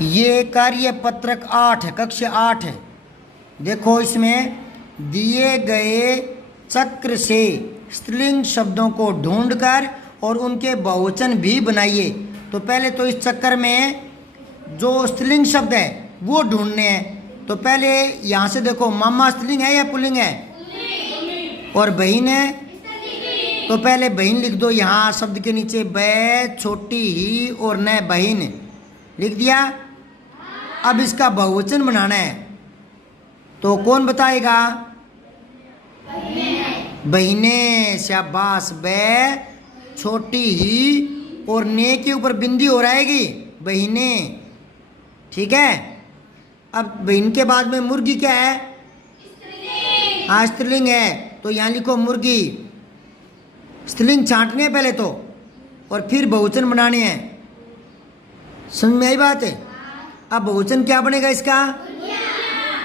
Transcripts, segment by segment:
ये कार्य पत्रक 8 है, कक्षा 8 है। देखो इसमें दिए गए चक्र से स्त्रीलिंग शब्दों को ढूंढकर और उनके बहुवचन भी बनाइए। तो पहले तो इस चक्कर में जो स्त्रीलिंग शब्द है वो ढूंढने हैं। तो पहले यहाँ से देखो, मामा स्त्रीलिंग है या पुल्लिंग है? और बहन है, तो पहले बहन लिख दो यहाँ शब्द के नीचे, बै छोटी ही और न बहन लिख दिया। अब इसका बहुवचन बनाना है, तो कौन बताएगा? बहने। शाबाश। बै छोटी ही और ने के ऊपर बिंदी हो रहेगी, बहने। ठीक है। अब बहन के बाद में मुर्गी क्या है? हाँ, स्त्रीलिंग है, तो यहाँ लिखो मुर्गी। स्त्रीलिंग छांटने हैं पहले तो, और फिर बहुवचन बनाने हैं। समझ में आई बात है? अब बहुवचन क्या बनेगा इसका?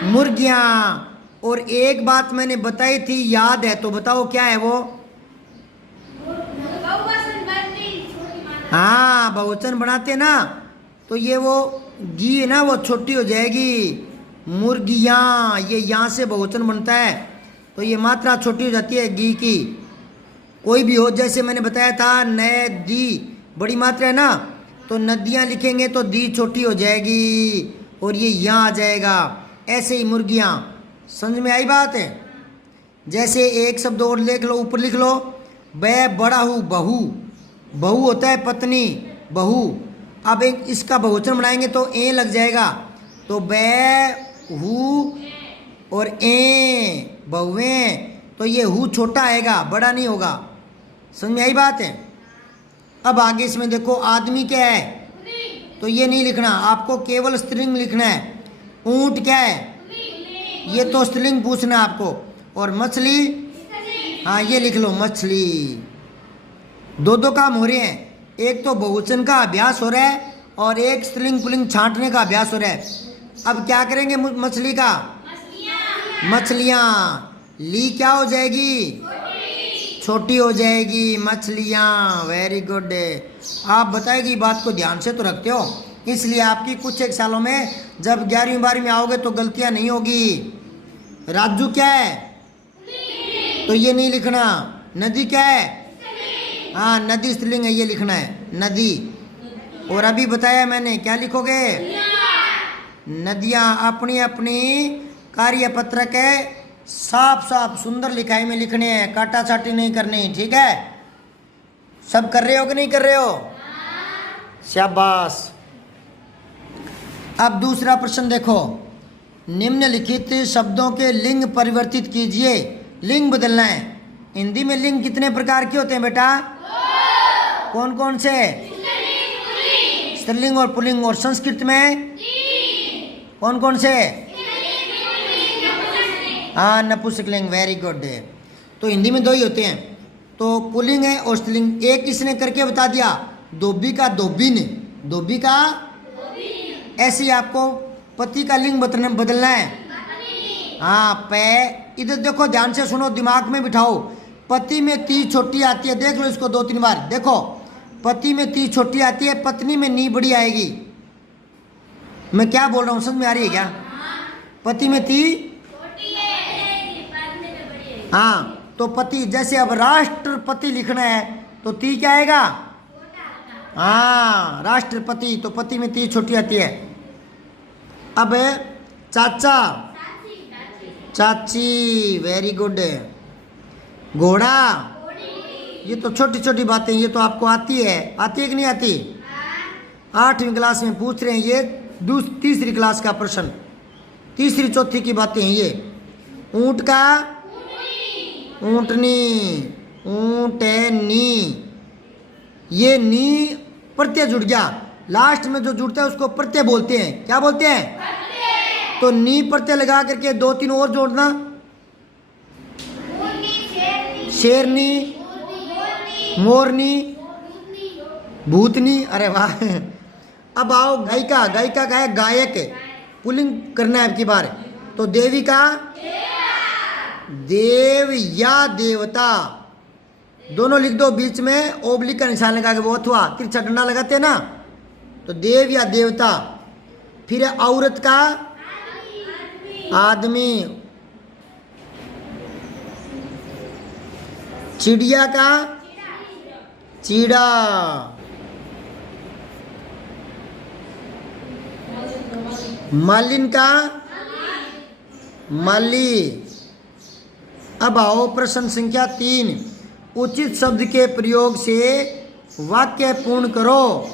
मुर्गियाँ। और एक बात मैंने बताई थी, याद है तो बताओ क्या है वो? हाँ, बहुवचन बनाते ना, तो ये वो गी है ना, वो छोटी हो जाएगी। मुर्गियाँ, ये यहाँ से बहुवचन बनता है, तो ये मात्रा छोटी हो जाती है गी की। कोई भी हो, जैसे मैंने बताया था नदी बड़ी मात्रा है ना, तो नदियाँ लिखेंगे तो दी छोटी हो जाएगी और ये यहाँ आ जाएगा। ऐसे ही मुर्गियाँ। समझ में आई बात है? जैसे एक शब्द और लिख लो, ऊपर लिख लो, बै बड़ा हूँ बहू। बहू होता है पत्नी, बहू। अब एक इसका बहुवचन बनाएंगे तो ए लग जाएगा, तो बै हू और ए बहुएं, तो ये हू छोटा आएगा, बड़ा नहीं होगा। समझ में आई बात है? अब आगे इसमें देखो, आदमी क्या है? तो ये नहीं लिखना, आपको केवल स्त्रीलिंग लिखना है। ऊंट क्या है? ये तो स्त्रीलिंग पूछना है आपको। और मछली, हाँ ये लिख लो मछली। दो काम हो रहे हैं, एक तो बहुवचन का अभ्यास हो रहा है और एक स्त्रीलिंग पुल्लिंग छांटने का अभ्यास हो रहा है। अब क्या करेंगे मछली का? मछलियाँ। ली क्या हो जाएगी? छोटी हो जाएगी, मछलियाँ। Very good. आप बताएगी बात को ध्यान से तो रखते हो, इसलिए आपकी कुछ एक सालों में जब 11वीं 12वीं में आओगे तो गलतियाँ नहीं होगी। राजू क्या है? तो ये नहीं लिखना। नदी क्या है? हाँ, नदी स्त्रीलिंग है, ये लिखना है नदी। और अभी बताया मैंने, क्या लिखोगे? नदियाँ। अपनी अपनी कार्य पत्रक है साफ साफ सुंदर लिखाई में लिखने हैं, काटा छाटी नहीं करनी। ठीक है? सब कर रहे हो कि नहीं कर रहे हो? शाबाश। अब दूसरा प्रश्न देखो, निम्नलिखित शब्दों के लिंग परिवर्तित कीजिए। लिंग बदलना है। हिंदी में लिंग कितने प्रकार के होते हैं बेटा? कौन कौन से? स्त्रीलिंग और पुल्लिंग। और संस्कृत में कौन कौन से? हाँ, नपुंसकलिंग। Very good. तो हिंदी में दो ही होते हैं, तो पुल्लिंग है और स्त्रीलिंग। एक किसने करके बता दिया? धोबी का धोबिन, धोबी का। ऐसे ही आपको पति का लिंग बदलना है। हाँ, पै। इधर देखो, ध्यान से सुनो, दिमाग में बिठाओ। पति में ती छोटी आती है, देख लो इसको 2-3 बार। देखो, पति में ती छोटी आती है, पत्नी में नी बड़ी आएगी। मैं क्या बोल रहा हूँ, समझ में आ रही है क्या? पति में ती, हाँ, तो पति। जैसे अब राष्ट्रपति लिखना है तो ती क्या आएगा? हाँ, राष्ट्रपति, तो पति में ती छोटी आती है। अब चाचा, चाची। Very good. घोड़ा, ये तो छोटी छोटी बातें, ये तो आपको आती है। आती है कि नहीं आती? 8वीं क्लास में पूछ रहे हैं ये, तीसरी क्लास का प्रश्न, तीसरी चौथी की बातें हैं ये। ऊंट का? ऊंटनी। ऊंट है नी। ये नी प्रत्यय जुड़ गया, लास्ट में जो जुड़ता है उसको प्रत्यय बोलते हैं। क्या बोलते हैं? तो नी प्रत्यय लगा करके 2-3 और जोड़ना। शेरनी, मोरनी, भूतनी। अरे वाह। अब आओ गायिका। गायिका का है गायक, पुल्लिंग करना है आपकी बार। तो देवी का? देव या देवता, दोनों लिख दो। बीच में ओब्लिक का निशान लगा के, वो अथवा तिरछा डंडा लगाते हैं ना, तो देव या देवता। फिर है औरत का आदमी, चिड़िया का चीड़ा, मालिन का माली। अब आओ प्रश्न संख्या 3, उचित शब्द के प्रयोग से वाक्य पूर्ण करो।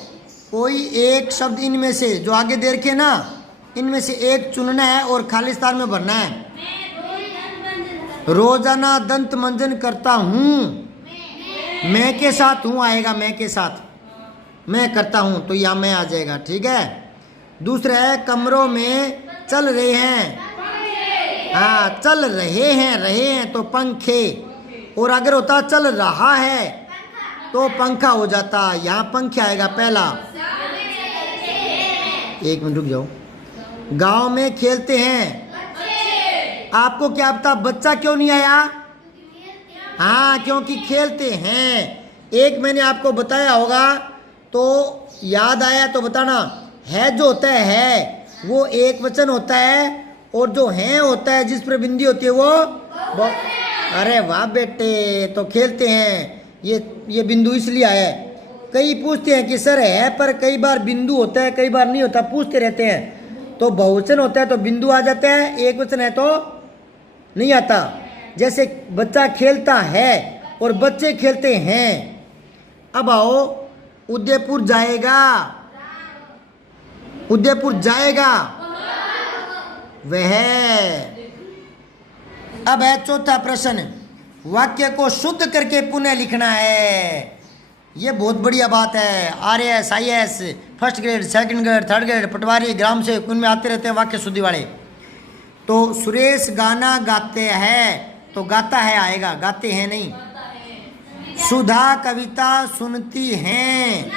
कोई एक शब्द इनमें से जो आगे देखे ना, इनमें से एक चुनना है और खाली स्थान में भरना है। रोजाना दंत मंजन करता हूँ, मैं के साथ हूँ आएगा, मैं के साथ, मैं करता हूँ तो यहाँ मैं आ जाएगा, ठीक है। दूसरा है कमरों में चल रहे हैं, हाँ चल रहे हैं तो पंखे, और अगर होता चल रहा है तो पंखा हो जाता, यहाँ पंखे आएगा पहला। एक मिनट रुक जाओ। गांव में खेलते हैं, आपको क्या पता बच्चा क्यों नहीं आया? हाँ क्योंकि खेलते हैं। एक मैंने आपको बताया होगा तो याद आया तो बताना। है जो होता है वो एक वचन होता है, और जो है होता है जिस पर बिंदी होती है वो अरे वाह बेटे, तो खेलते हैं ये बिंदु इसलिए आया है। कई पूछते हैं कि सर है, पर कई बार बिंदु होता है कई बार नहीं होता, पूछते रहते हैं। तो बहुवचन होता है तो बिंदु आ जाता है, एक वचन है तो नहीं आता। जैसे बच्चा खेलता है और बच्चे खेलते हैं। अब आओ उदयपुर जाएगा, उदयपुर जाएगा वह। अब है चौथा प्रश्न, वाक्य को शुद्ध करके पुनः लिखना है। ये बहुत बढ़िया बात है। RS IS first grade, second grade, third grade, पटवारी, ग्राम से उनमें आते रहते हैं वाक्य शुद्धि वाले। तो सुरेश गाना गाते हैं तो गाता है आएगा, गाते हैं नहीं। सुधा कविता सुनती हैं,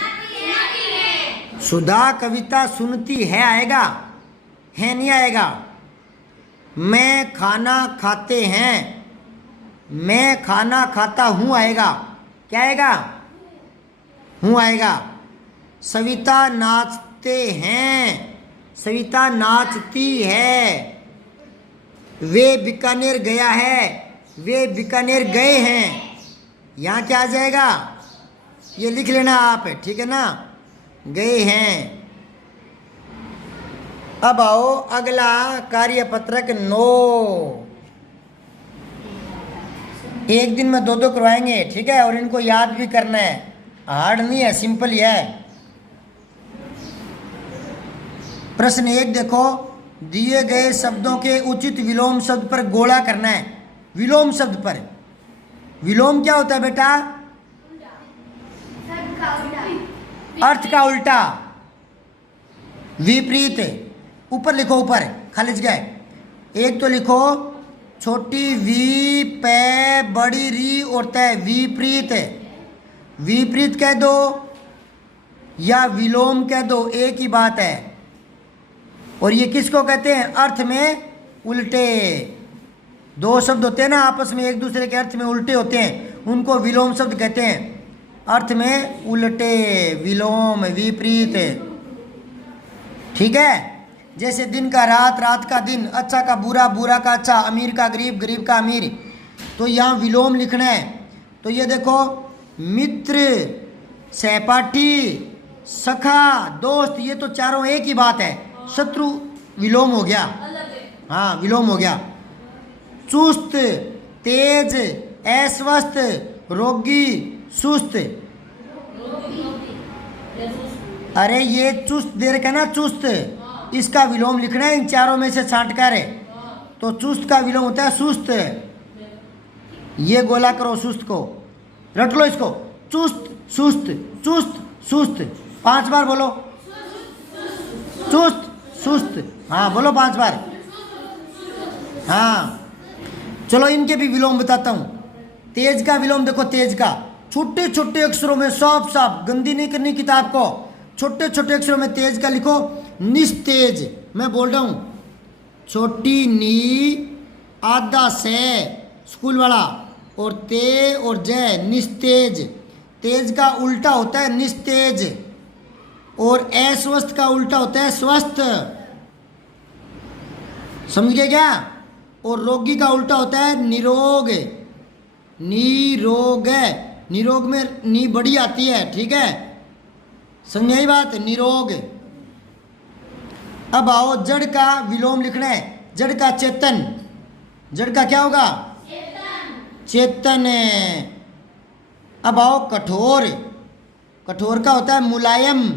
सुधा कविता सुनती है आएगा, है नहीं आएगा। मैं खाना खाते हैं, मैं खाना खाता हूँ आएगा, क्या आएगा? हूँ आएगा। सविता नाचते हैं, सविता नाचती है। वे बीकानेर गया है, वे बीकानेर गए हैं, यहाँ क्या आ जाएगा? ये लिख लेना आप, ठीक है ना, गए हैं। अब आओ अगला कार्यपत्रक 9। एक दिन में 2-2 करवाएंगे, ठीक है, और इनको याद भी करना है, हार्ड नहीं है, सिंपल ही है। प्रश्न 1 देखो, दिए गए शब्दों के उचित विलोम शब्द पर गोला करना है। विलोम शब्द पर, विलोम क्या होता है बेटा? अर्थ का उल्टा, विपरीत। ऊपर लिखो, ऊपर खाली जगह। एक तो लिखो छोटी वी पे बड़ी री और तय, विपरीत। विपरीत कह दो या विलोम कह दो, एक ही बात है। और ये किसको कहते हैं? अर्थ में उल्टे। 2 शब्द होते हैं ना आपस में एक दूसरे के अर्थ में उल्टे होते हैं, उनको विलोम शब्द कहते हैं। अर्थ में उल्टे, विलोम, विपरीत, ठीक है। जैसे दिन का रात, रात का दिन, अच्छा का बुरा, बुरा का अच्छा, अमीर का गरीब, गरीब का अमीर, तो यहाँ विलोम लिखना है। तो ये देखो, मित्र, सहपाठी, सखा, दोस्त, ये तो चारों एक ही बात है। शत्रु विलोम हो गया, हाँ विलोम हो गया। चुस्त, तेज, अस्वस्थ, रोगी, सुस्त। अरे ये चुस्त दे रखा है ना, चुस्त, इसका विलोम लिखना है इन चारों में से छांट कर। तो चुस्त का विलोम होता है सुस्त। ये गोला करो सुस्त को, रट लो इसको, चुस्त सुस्त, चुस्त सुस्त, 5 बार बोलो, चुस्त सुस्त, हाँ बोलो 5 बार। हाँ चलो इनके भी विलोम बताता हूँ। तेज का विलोम देखो, तेज का छोटे छोटे अक्षरों में, साफ साफ, गंदी नहीं करनी किताब को, छोटे छोटे अक्षरों में तेज का लिखो, निस्तेज। मैं बोल रहा हूँ, छोटी नी, आधा से स्कूल वाला, और ते और जय, निस्तेज। तेज का उल्टा होता है निस्तेज, और अस्वस्थ का उल्टा होता है स्वस्थ। समझ गए क्या? और रोगी का उल्टा होता है निरोग। निरोग, निरोग में नी बड़ी आती है, ठीक है, समझ आई बात? निरोग। अब आओ जड़ का विलोम लिखना है। जड़ का चेतन, जड़ का क्या होगा? चेतन। अब आओ कठोर, कठोर का होता है मुलायम।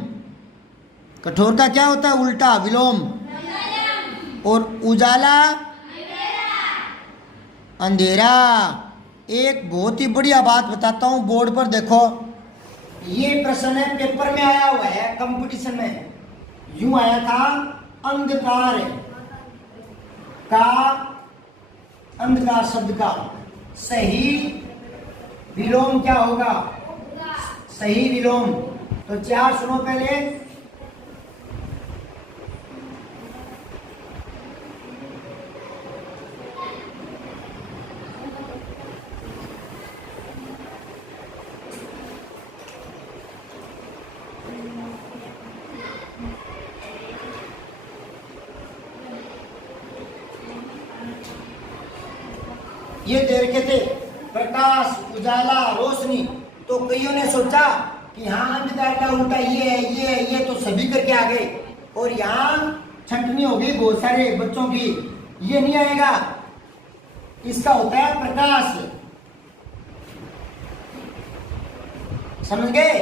कठोर का क्या होता है उल्टा विलोम? और उजाला, अंधेरा। एक बहुत ही बढ़िया बात बताता हूं, बोर्ड पर देखो, ये प्रश्न है, पेपर में आया हुआ है, कंपटीशन में यूं आया था, अंधकार का, अंधकार शब्द का सही विलोम क्या होगा? सही विलोम। तो चार सुनो पहले। ये दे रखे थे प्रकाश, उजाला, रोशनी। तो कईयों ने सोचा कि हाँ अंधकार का उल्टा ये है, ये है, ये, तो सभी करके आ गए। और यहाँ छंटनी हो गई बहुत सारे बच्चों की, ये नहीं आएगा, इसका होता है प्रकाश। समझ गए?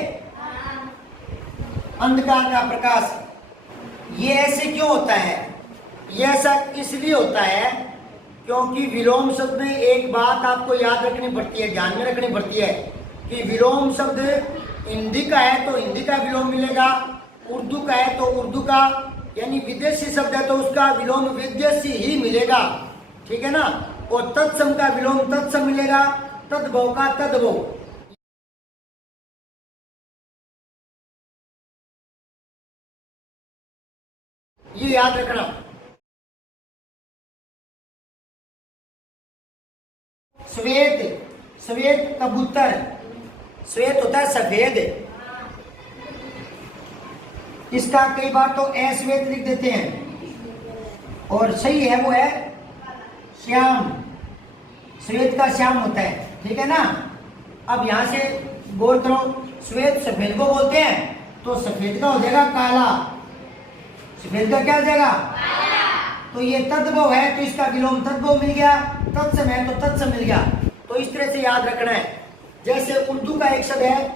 अंधकार का प्रकाश। ये ऐसे क्यों होता है? ये ऐसा इसलिए होता है क्योंकि विलोम शब्द में एक बात आपको याद रखनी पड़ती है, ध्यान में रखनी पड़ती है कि विलोम शब्द हिंदी का है तो हिंदी का विलोम मिलेगा, उर्दू का है तो उर्दू का, यानी विदेशी शब्द है तो उसका विलोम विदेशी ही मिलेगा, ठीक है ना। और तत्सम का विलोम तत्सम मिलेगा, तद्भव का तद्भव। ये याद रखना। श्वेत, श्वेत कबूतर, श्वेत होता है सफेद, इसका कई बार तो अश्वेत लिख देते हैं, और सही है वो है श्याम, श्वेत का श्याम होता है, ठीक है ना। अब यहां से गौर करो, श्वेत सफेद को बोलते हैं, तो सफेद का हो जाएगा काला, सफेद का क्या हो जाएगा? तो ये तद्भव है तो इसका विलोम तद्भव मिल गया, तत्सम है तो तत्सम मिल गया। तो इस तरह से याद रखना है। जैसे उर्दू का एक शब्द है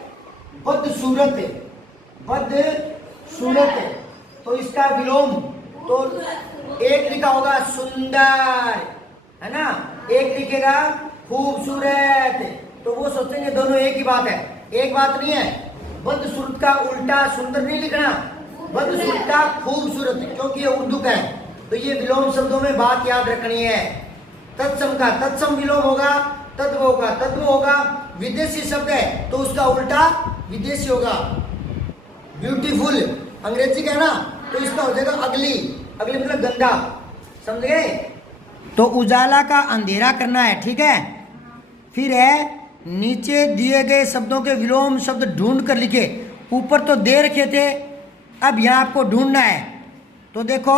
बदसूरत, बदसूरत, तो इसका विलोम तो एक लिखा होगा सुंदर, है ना, एक लिखेगा खूबसूरत, तो वो सोचेंगे दोनों एक ही बात है, एक बात नहीं है। बदसूरत का उल्टा सुंदर नहीं लिखना, बदसूरत का खूबसूरत, क्योंकि ये उर्दू का है। तो ये विलोम शब्दों में बात याद रखनी है। तत्सम का तत्सम विलोम होगा, तद्भव का तद्भव होगा, विदेशी शब्द है तो उसका उल्टा विदेशी होगा। ब्यूटीफुल अंग्रेजी का है ना, तो इसका हो जाएगा अगली, अगली मतलब गंदा, समझ गए। तो उजाला का अंधेरा करना है, ठीक है। फिर है नीचे दिए गए शब्दों के विलोम शब्द ढूंढ कर लिखे। ऊपर तो दे रखे थे, अब यहाँ आपको ढूंढना है। तो देखो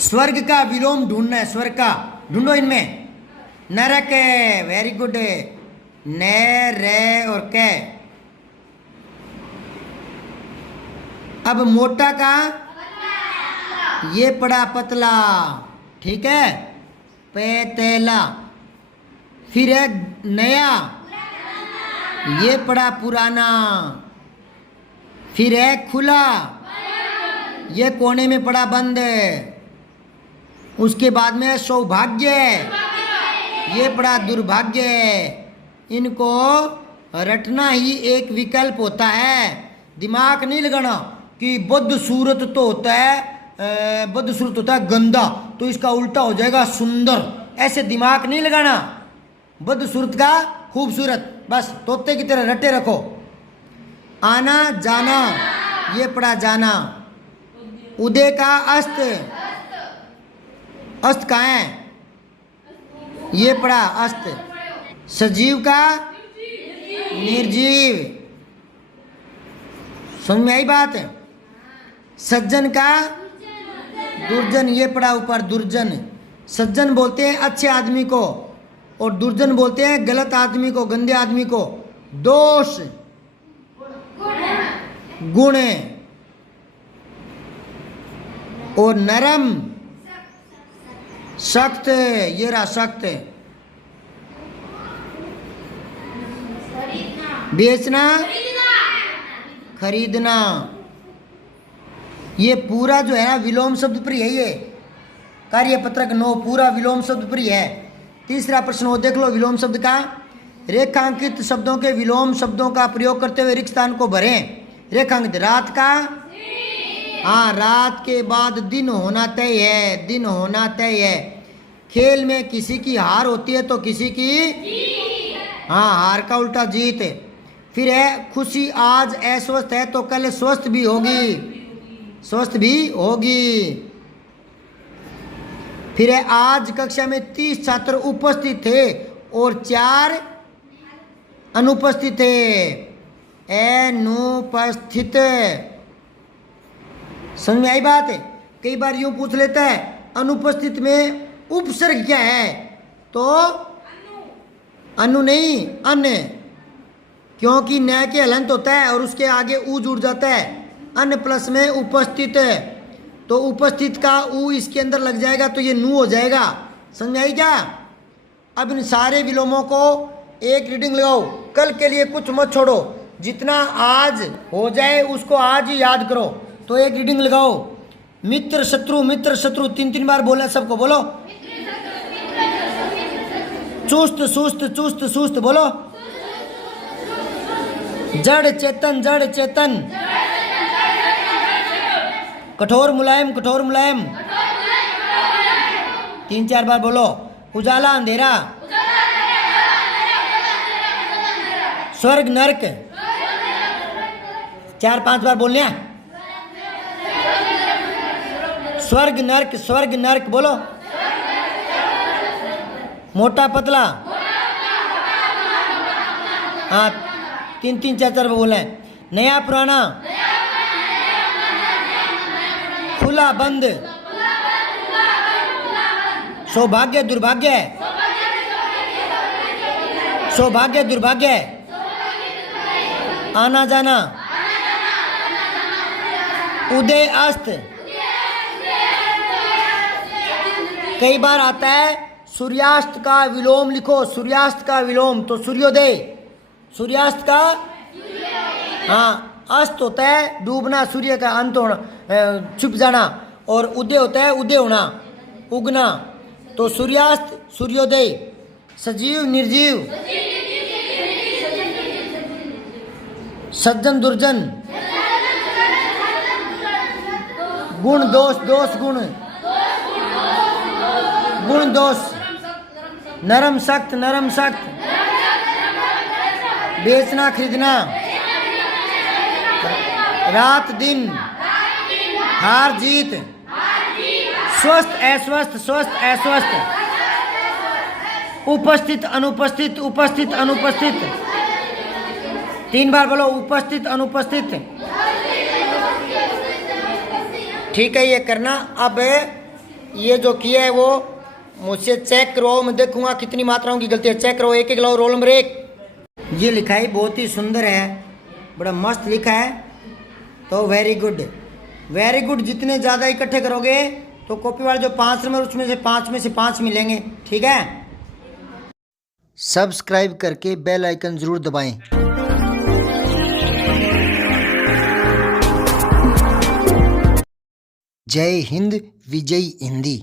स्वर्ग का विलोम ढूंढना है, स्वर्ग का ढूंढो इनमें। नरक है, वेरी गुड, न रे और कै। अब मोटा का ये पड़ा पतला, ठीक है, पैतेला। फिर है नया, ये पड़ा पुराना। फिर है खुला, ये कोने में पड़ा बंद। उसके बाद में सौभाग्य, ये पड़ा दुर्भाग्य। इनको रटना ही एक विकल्प होता है, दिमाग नहीं लगाना कि बदसूरत तो होता है, बदसूरत होता है गंदा, तो इसका उल्टा हो जाएगा सुंदर, ऐसे दिमाग नहीं लगाना। बदसूरत का खूबसूरत, बस तोते की तरह रटे रखो। आना जाना, ये पड़ा जाना। उदय का अस्त, अस्त कहाँ है, ये पड़ा अस्त। सजीव का निर्जीव, समझ में आई बात। सज्जन का दुर्जन ये पड़ा ऊपर दुर्जन। सज्जन बोलते हैं अच्छे आदमी को और दुर्जन बोलते हैं गलत आदमी को, गंदे आदमी को। दोष गुण और नरम सख्त, ये रहा सख्त। बेचना खरीदना, ये पूरा जो है ना विलोम शब्द पर ही है। ये कार्यपत्रक 9 पूरा विलोम शब्द पर ही है। तीसरा प्रश्न वो देख लो विलोम शब्द का। रेखांकित शब्दों के विलोम शब्दों का प्रयोग करते हुए रिक्त स्थान को भरें। रेखांकित रात का, हाँ रात के बाद दिन होना तय है, दिन होना तय है। खेल में किसी की हार होती है तो किसी की, हाँ हार का उल्टा जीत। फिर है खुशी आज अस्वस्थ है तो कल स्वस्थ भी होगी, स्वस्थ भी होगी। फिर है आज कक्षा में 30 छात्र उपस्थित थे और 4 अनुपस्थित थे। अनुपस्थित, समझ में आई बात है। कई बार यूं पूछ लेता है अनुपस्थित में उपसर्ग क्या है, तो अनु नहीं अन्य, क्योंकि न के हलंत होता है और उसके आगे ऊ जुड़ जाता है। अन्य प्लस में उपस्थित है तो उपस्थित का ऊ इसके अंदर लग जाएगा तो ये नू हो जाएगा। समझ में आई क्या। अब इन सारे विलोमों को एक रीडिंग लगाओ, कल के लिए कुछ मत छोड़ो, जितना आज हो जाए उसको आज ही याद करो। तो एक रीडिंग लगाओ, मित्र शत्रु 3 बार बोलना सबको, बोलो। चुस्त सुस्त चुस्त सुस्त बोलो। जड़ चेतन जड़ चेतन। कठोर मुलायम 3-4 बार बोलो। उजाला अंधेरा। स्वर्ग नरक 4-5 बार बोलने। स्वर्ग नरक बोलो। मोटा पतला, हाँ 3-4 बार बोले। नया पुराना, खुला बंद। सौभाग्य दुर्भाग्य, सौभाग्य दुर्भाग्य। आना जाना, उदय अस्त। कई बार आता है सूर्यास्त का विलोम लिखो, सूर्यास्त का विलोम तो सूर्योदय, सूर्यास्त का, हाँ अस्त होता है डूबना, सूर्य का अंत होना, छुप जाना, और उदय होता है उदय होना, उगना। तो सूर्यास्त सूर्योदय। सजीव निर्जीव, सज्जन दुर्जन। गुण दोष दोष गुण, गुण दोष। नरम सख्त बेचना खरीदना। रात दिन, हार जीत। स्वस्थ अस्वस्थ। उपस्थित अनुपस्थित। 3 बार बोलो उपस्थित अनुपस्थित। ठीक है ये करना। अब ये जो किया है वो मुझसे चेक करो, मैं देखूंगा कितनी मात्राओं की गलती है। चेक करो, एक लो। रोल नंबर 1 ये लिखा है, बहुत ही सुंदर है, बड़ा मस्त लिखा है। तो वेरी गुड। जितने ज़्यादा इकट्ठे करोगे तो कॉपी वाले जो 5 नंबर उसमें से 5 मिलेंगे। ठीक है। सब्सक्राइब करके बेल आइकन ज़रूर दबाएं। जय हिंद, विजय हिंदी।